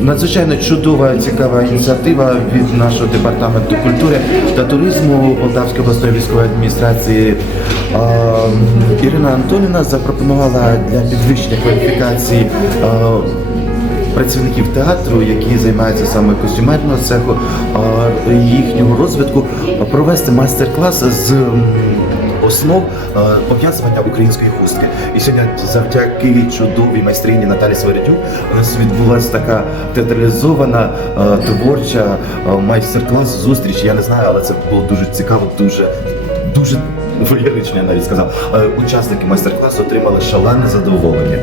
Надзвичайно чудова, цікава ініціатива від нашого департаменту культури та туризму Полтавської обласної військової адміністрації. Ірина Антоніна запропонувала для підвищення кваліфікації працівників театру, які займаються саме костюмерного цеху, їхнього розвитку, провести майстер-клас з основ е, пов'язування української хустки. І сьогодні завдяки чудовій майстрині Наталі Свередюк у нас відбулася така театралізована е, творча е, майстер-клас зустріч. Я не знаю, але це було дуже цікаво, дуже дуже феєрично, я навіть сказав. Е, Учасники майстер-класу отримали шалене задоволення.